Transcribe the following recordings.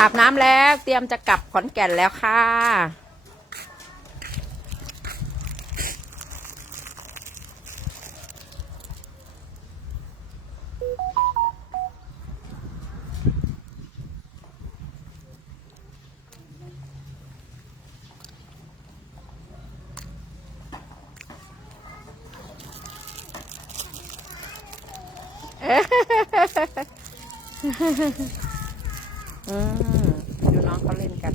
อาบน้ำแล้วเตรียมจะกลับขอนแก่นแล้วค่ะอืมดูน้องเขาเล่นกัน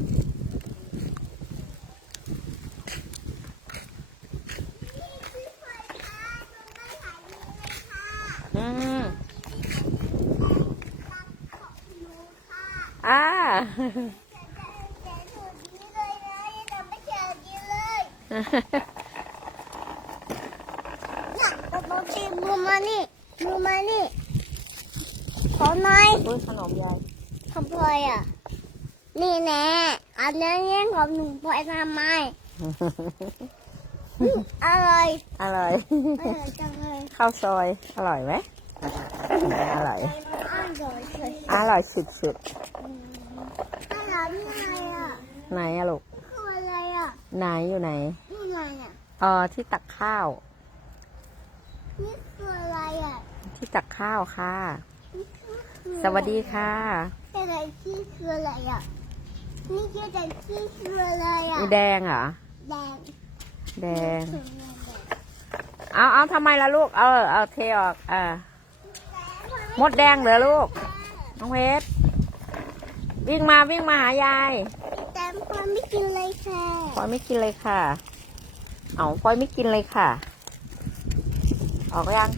อืม อ่ามือมานี่มือมานี่ขอหน่อยอุ้ยขนมยายทำพลอยอะ นี่แน่อันนี้เลี้ยงของหนูพลอยทำไมอร่อยอร่อยอร่อยจังเลยข้าวซอยอร่อยไหมอร่อย อร่อยอร่อยสุดอ ร่อยนี่ไงอะๆไหนอะลูกคืออะไรอะไหนอยู่ไหนนี่ไงอะเออที่ตักข้าว นี่คืออะไรอะที่ตักข้าวค่ะ นี่คือสวัสดีค่ะอะไรที่คืออะไรอะนี่คืออะไรที่คืออะไรอะแดงเหรอแดงแดงคือแดงเอาเอาทำไมล่ะลูก เอาเอาเทออกอ่ามดแดงเหรอลูกน้องเพชร วิ่งมาวิ่งมาหายาย แต่พลอยไม่กินเลยค่ะพลอยไม่กินเลยค่ะ เอาพลอยไม่กินเลยค่ะ ออกยัง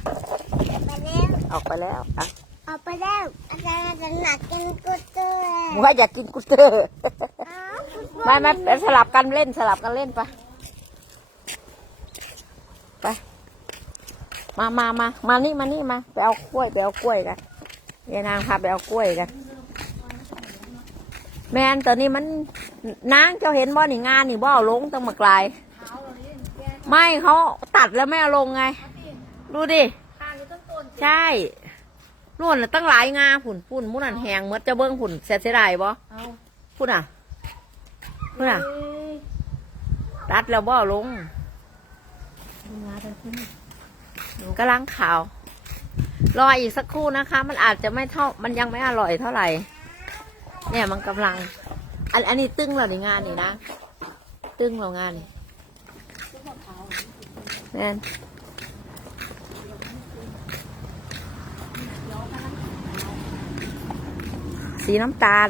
ไปแล้วออกไปแล้วอะเอาไปแล้วอาจารย์จะหนักกินกุเตอร์ว่าอยากกินกุเตอร์อ้าวไม่ไม่ไปสลับกันเล่นสลับกันเล่นไปไป มามามามานี่มานี่มาไปเอากล้วยไปเอากล้วยกันยายนางพาไปเอากล้วยกัน แมนตอนนี้มันนางเจ้าเห็นบ่หนี่งานนี่บ่เอาลงตั้งมาไกลาย ไม่เขาตัดแล้วไม่เอาลงไง ดูดิ ใช่นู่นน่ะตั้งหลายงาผุ่นปุ่นมุ่นอันแหงเมื่อจะเบิ้งผุ่นเสียเสียดายบ่พุ่นอะพุ่นอะ ตัดแล้วบ่เอาลงกำลังขาว รออีกสักครู่นะคะ มันอาจจะไม่เท่า มันยังไม่อร่อยเท่าไหร่ เนี่ยมันกำลัง อันอันนี้ตึ้งแล้วในงานนี่นะ ตึ้งแล้วงานนี่แม่นสีน้ำตาล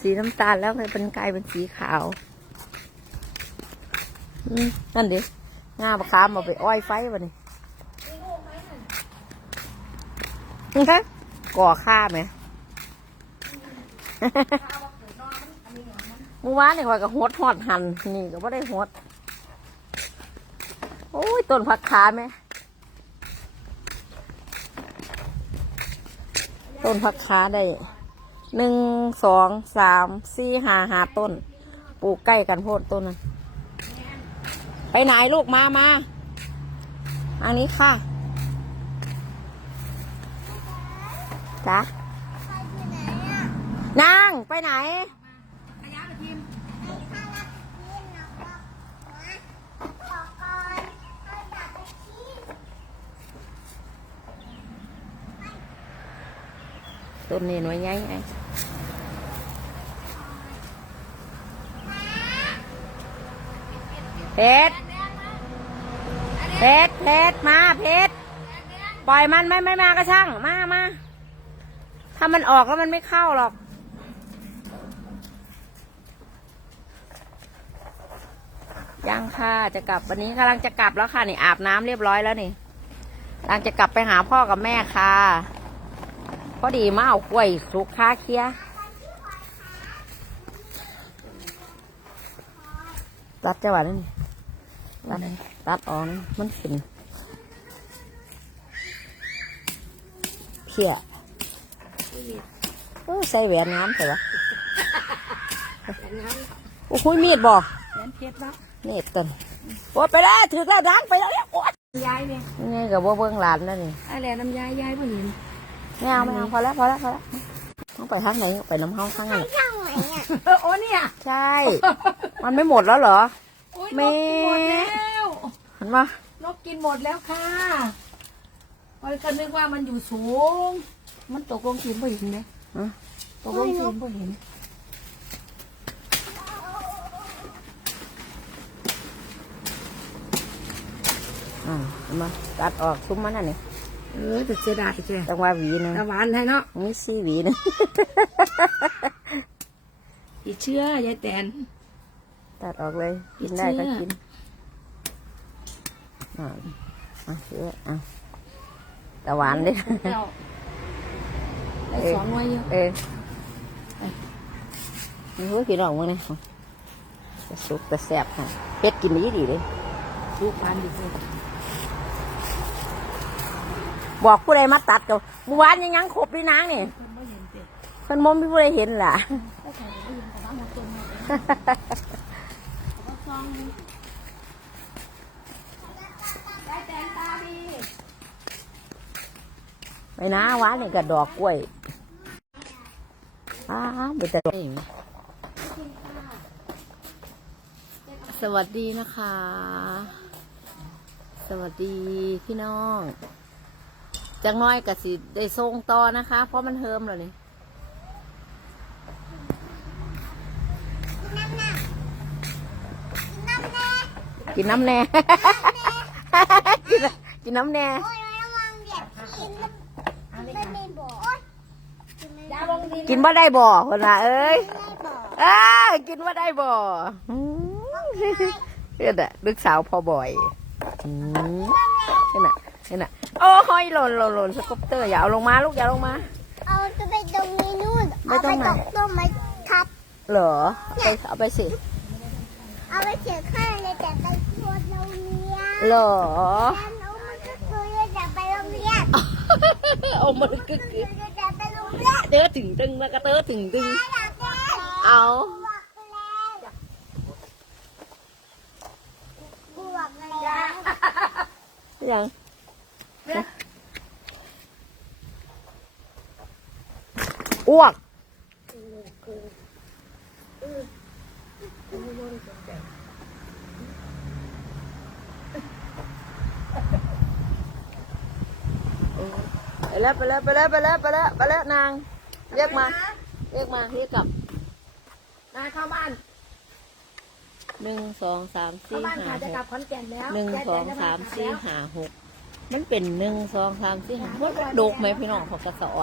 สีน้ำตาลแล้วเลยเป็นกลายเป็นสีขาวอืมนั่นดิงาบะขามเอาไปอ้อยไฟวะนี่ก่อข้าไหม เมื่อวานนี่ข่อยก็หดหอดหันนี่ก็ไม่ได้หดโอ้ยต้นผักขาไหมต้นผักขาได้หนึ่งสองสามสี่ห้าห้าต้น ปลูกใกล้กันโพดต้นนะไปไหนลูกมามาอันนี้ค่ะจ้ะ นางไปไหนต้นนี้หน่วยใหญ่ไงเพชรเพชรเพชรมาเพชรปล่อยมันไม่ไม่มาก็ช่าง มามาถ้ามันออกแล้วมันไม่เข้าหรอก ยังค่ะจะกลับวันนี้กำลังจะกลับแล้วค่ะนี่อาบน้ำเรียบร้อยแล้วนี่กำลังจะกลับไปหาพ่อกับแม่ค่ะ พอดีมาเอากล้วยสุกค้าเคี้ยตัดจังหวะนี้ตัดตัดออกนี่มันขึ้นเพี้ยโอ้ใส่แหวนงามใช่ปะโอ้ยมีดบ่แหวนเพชรวะ นี่ตันโอ้ยไปแล้วถือแล้วดังไปแล้วเนี่ยโอ้ยยายเนี่ยนี่กับว่าเบิ้งหลานนั่นนี่อะไรน้ำยายยายบ่เห็นไม่เอาไม่เอาพอแล้วพอแล้วพอแล้วต้องไปทางไหนไปน้ำเฮาทางไหนช่างไหนอะเออโอ้เนี่ยใช่ มันไม่หมดแล้วเหรอโอ้ยแม่นกกินหมดแล้วเห็นปะนกกินหมดแล้วค่ะวันก็นึกว่ามันอยู่สูง มันตกลงสีบ่เห็นเลยอะตกลงสีบ่เห็น อ่าเห็นปะตัดออกซุ้มมันน่ะนี่เออแต่เสียดายแกจังว่าหวีหนึงตะหวานให้เนาะมีสี่หวีหนึง อีเชื่อยายแตน ตัดออกเลย กินได้ก็เชื่อกินอ่าอะเชื่ออะแต่หวานดิเจ้าได้สอนไว้เยอะเออนี่หัวพี่น้องมึงนี่จะสุกจะแซ่บค่ะเป็ดกินดีดีเลย ลูกปานดีสิ บอกผู้ใดมาตัดกับเมื่อวานยังยังครบด้วยนางนี่เพิ่นบ่เห็นเด็เพิ่นมมพี่ผู้ใดเห็นล่ะก็ใส่บ่เห็นแหมดจนหมดก็ซองยายแตนตาดีไปนะวานนี่กับดอกกล้วยอ้าวไปแต่สวัสดีนะคะ สวัสดีพี่น้อง จังน้อยกับสิได้ส่งต่อนะคะ เพราะมันเฮิมแล้วนี่กินน้ำแน่ กินกินน้ำแน่โอ้ยระวังเด็กกินไม่ได้บอกินกินว่าได้บ่อคนละเอ้ยอ้ากินว่าได้บ่อืมเฮ็ดอะลูกสาวพอบ่อยอืมเห็นน่ะเห็นน่ะ โอ้ยหล่นหล่นหล่นสกูปเตอร์อย่าเอาลงมาลูกอย่าลงมา เอาจะไปตรงนี้นู่นไม่เอาต้ไปองไหนตกต้นไม้ทับ เหรอเอาไปเอาไปสิเอาไปเขียนข้างเลยแต่ไปทั่วโรงเรียนเหรอแล้วหนูมันก็คือจะไปโรงเรียนเอามันกึกกึกจะไปโรงเรียนเตอถึงตึงมากระเตอถึงตึงอยากเล่นเอาบวกแล้วยัง อ้วกไปแล้วไปแล้วไปแล้วไปแล้วไปแล้วไปแล้วนาง เรียกมา เรียกมาเรียกกลับนายเข้าบ้านหนึ่งสองสามเข้าสี่บ้านห้าค่ะจะหกลับกขอนแก่นแล้วหนึ่งยายสแตองจะสามกลับสี่แล้วห้าหก มันเป็นหนึ่งสองสามสี่ห้าหกดกไหมพี่น้องของกระสออน